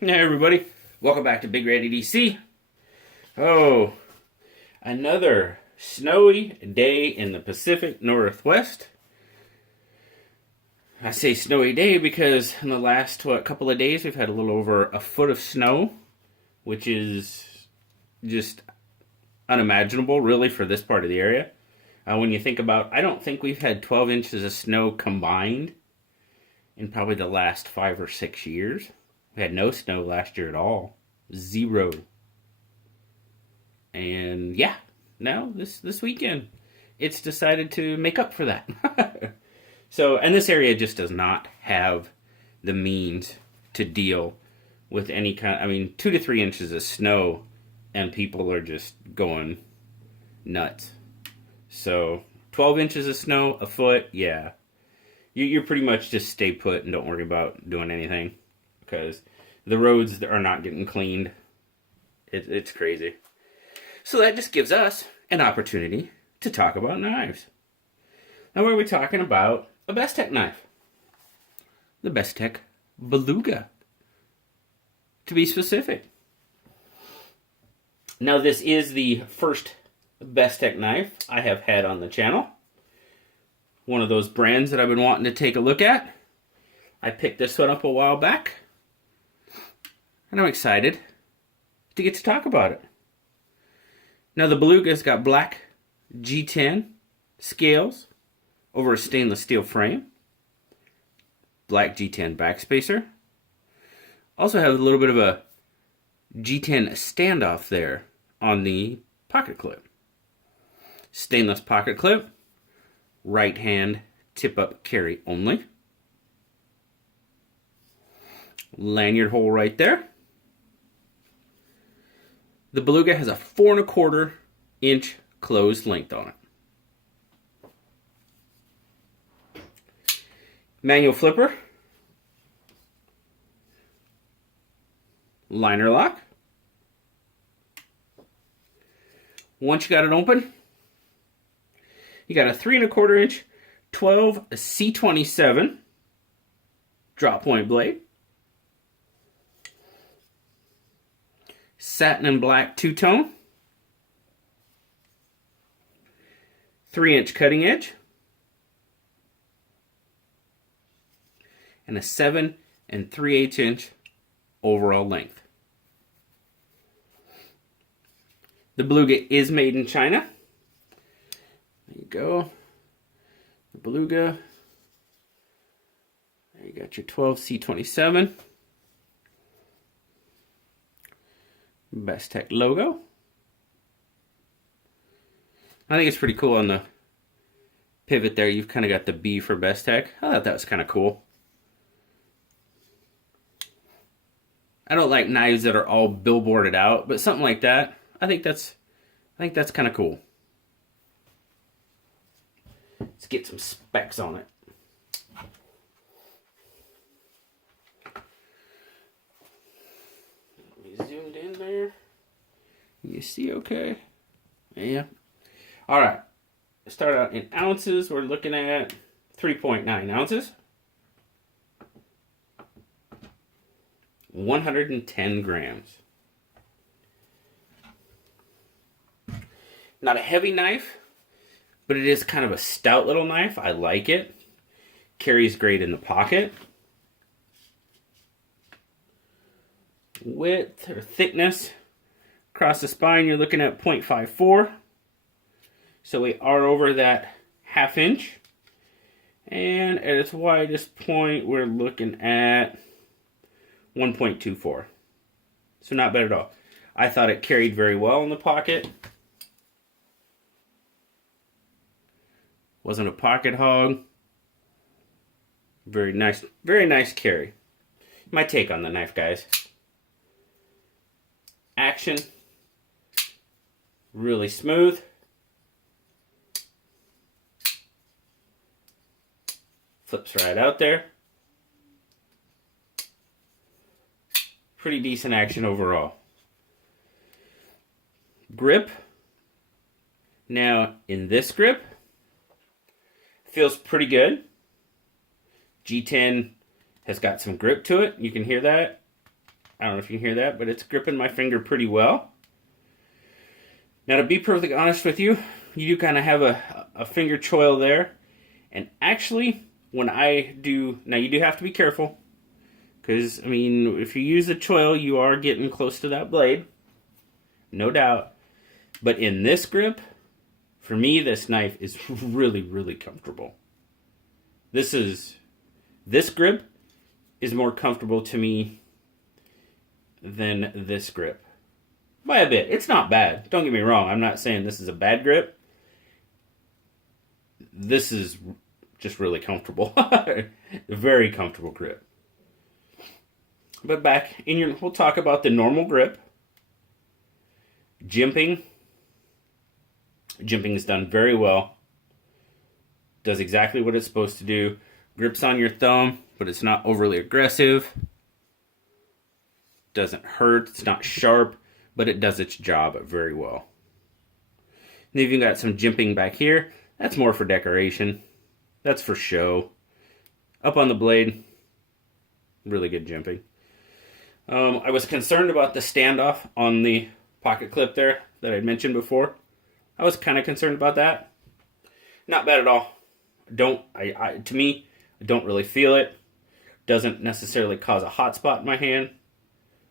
Hey everybody, welcome back to Big Ready DC. Oh, another snowy day in the Pacific Northwest. I say snowy day because in the last couple of days we've had a little over a foot of snow, which is just unimaginable really for this part of the area. When you think about, I don't think we've had 12 inches of snow combined in probably the last 5 or 6 years. We had no snow last year at all. 0. And yeah, now this weekend, it's decided to make up for that. So, and this area just does not have the means to deal with any kind, 2 to 3 inches of snow, and people are just going nuts. So, 12 inches of snow, a foot, yeah. You're pretty much just stay put and don't worry about doing anything. Because the roads are not getting cleaned. It's crazy. So that just gives us an opportunity to talk about knives. Now what are we talking about? A Bestech knife. The Bestech Beluga, to be specific. Now this is the first Bestech knife I have had on the channel. One of those brands that I've been wanting to take a look at. I picked this one up a while back. And I'm excited to get to talk about it. Now the Beluga's got black G10 scales over a stainless steel frame. Black G10 backspacer. Also have a little bit of a G10 standoff there on the pocket clip. Stainless pocket clip. Right hand tip up carry only. Lanyard hole right there. The Beluga has a 4¼ inch closed length on it. Manual flipper. Liner lock. Once you got it open, you got a 3¼ inch 12 C27 drop point blade. Satin and black two-tone. 3-inch cutting edge. And a 7 3/8 inch overall length. The Beluga is made in China. There you go. The Beluga. There you got your 12 C27. Bestech logo. I think it's pretty cool on the pivot there. You've kind of got the B for Bestech. I thought that was kind of cool. I don't like knives that are all billboarded out, but something like that, I think that's kind of cool. Let's get some specs on it. Zoomed in there. You see okay? Yeah. Alright. Start out in ounces. We're looking at 3.9 ounces. 110 grams. Not a heavy knife, but it is kind of a stout little knife. I like it. Carries great in the pocket. Width or thickness across the spine, you're looking at 0.54. So we are over that 1/2 inch. And at its widest point, we're looking at 1.24. So not bad at all. I thought it carried very well in the pocket. Wasn't a pocket hog. Very nice carry. My take on the knife, guys. Action. Really smooth. Flips right out there. Pretty decent action overall. Grip. Now, in this grip, feels pretty good. G10 has got some grip to it. You can hear that. I don't know if you can hear that, but it's gripping my finger pretty well. Now, to be perfectly honest with you, you do kind of have a finger choil there. And actually, when I do... Now, you do have to be careful. Because, I mean, if you use the choil, you are getting close to that blade. No doubt. But in this grip, for me, this knife is really, really comfortable. This grip is more comfortable to me than this grip. By a bit. It's not bad. Don't get me wrong. I'm not saying this is a bad grip. This is just really comfortable. A very comfortable grip. But back in your... We'll talk about the normal grip. Jimping. Jimping is done very well. Does exactly what it's supposed to do. Grips on your thumb, but it's not overly aggressive. Doesn't hurt. It's not sharp, but it does its job very well. And you've got some jimping back here. That's more for decoration. That's for show. Up on the blade, really good jimping. I was concerned about the standoff on the pocket clip there that I mentioned before. I was kind of concerned about that. Not bad at all. To me, I don't really feel it. Doesn't necessarily cause a hot spot in my hand.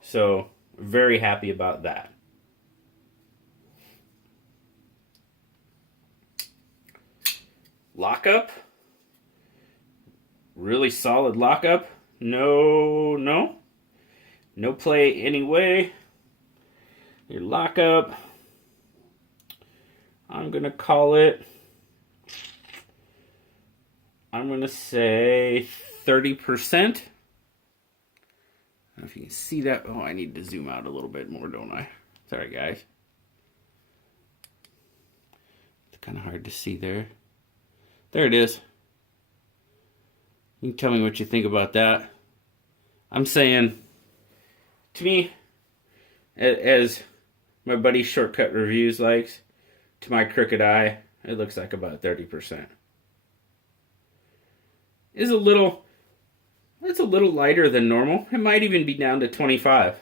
So, very happy about that. Lockup. Really solid lockup. No play anyway. Your lockup. I'm going to call it, I'm going to say 30%. I don't know if you can see that. Oh, I need to zoom out a little bit more, don't I? Sorry, guys. It's kind of hard to see there. There it is. You can tell me what you think about that. I'm saying, to me, as my buddy Shortcut Reviews likes, to my crooked eye, it looks like about 30%. It's a little lighter than normal. It might even be down to 25.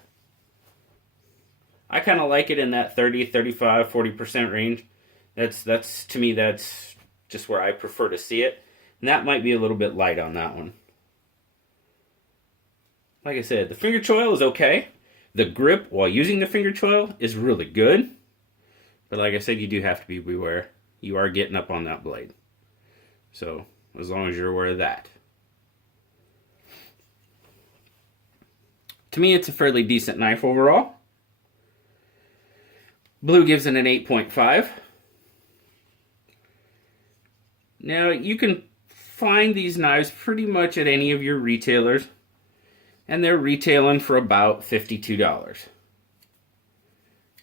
I kind of like it in that 30, 35, 40% range. That's to me, that's just where I prefer to see it. And that might be a little bit light on that one. Like I said, the finger choil is okay. The grip while using the finger choil is really good. But like I said, you do have to be beware. You are getting up on that blade. So, as long as you're aware of that. To me, it's a fairly decent knife overall. Blue gives it an 8.5. Now, you can find these knives pretty much at any of your retailers. And they're retailing for about $52.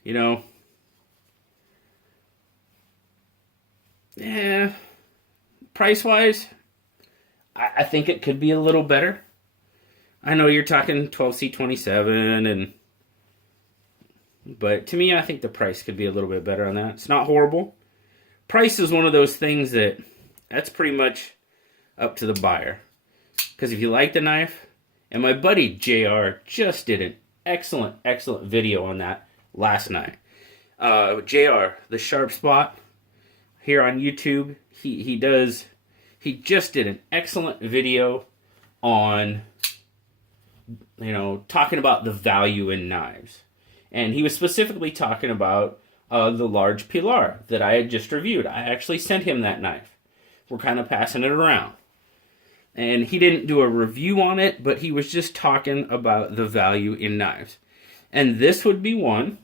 You know, yeah, price-wise, I think it could be a little better. I know you're talking 12C27, but to me, I think the price could be a little bit better on that. It's not horrible. Price is one of those things that's pretty much up to the buyer. Because if you like the knife, and my buddy JR just did an excellent video on that last night. JR, the Sharp Spot, here on YouTube, he just did an excellent video on, talking about the value in knives. And he was specifically talking about the large Pilar that I had just reviewed. I actually sent him that knife. We're kind of passing it around. And he didn't do a review on it, but he was just talking about the value in knives. And this would be one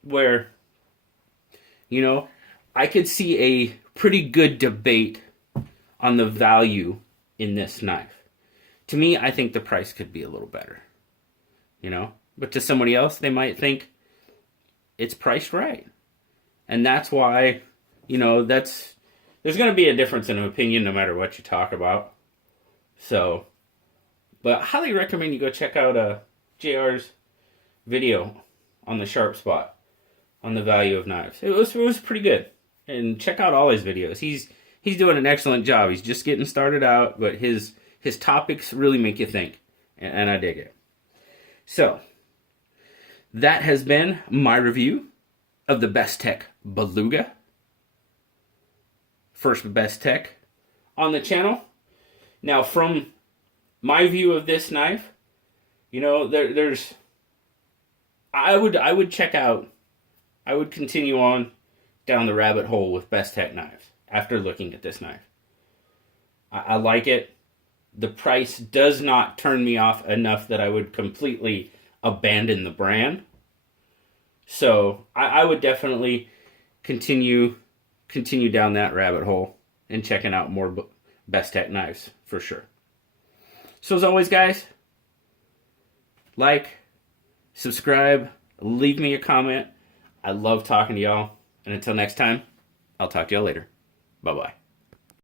where, I could see a pretty good debate on the value in this knife. To me, I think the price could be a little better, But to somebody else, they might think it's priced right. And that's why, there's going to be a difference in opinion no matter what you talk about. So, but I highly recommend you go check out JR's video on the Sharp Spot on the value of knives. It was pretty good. And check out all his videos. He's doing an excellent job. He's just getting started out, but his topics really make you think. And I dig it. So, that has been my review of the Bestech Beluga. First Bestech on the channel. Now, from my view of this knife, you know, there's... I would check out... I would continue on down the rabbit hole with Bestech knives after looking at this knife. I like it. The price does not turn me off enough that I would completely abandon the brand. So I would definitely continue down that rabbit hole and checking out more Bestech knives for sure. So as always, guys, like, subscribe, leave me a comment. I love talking to y'all. And until next time, I'll talk to y'all later. Bye-bye.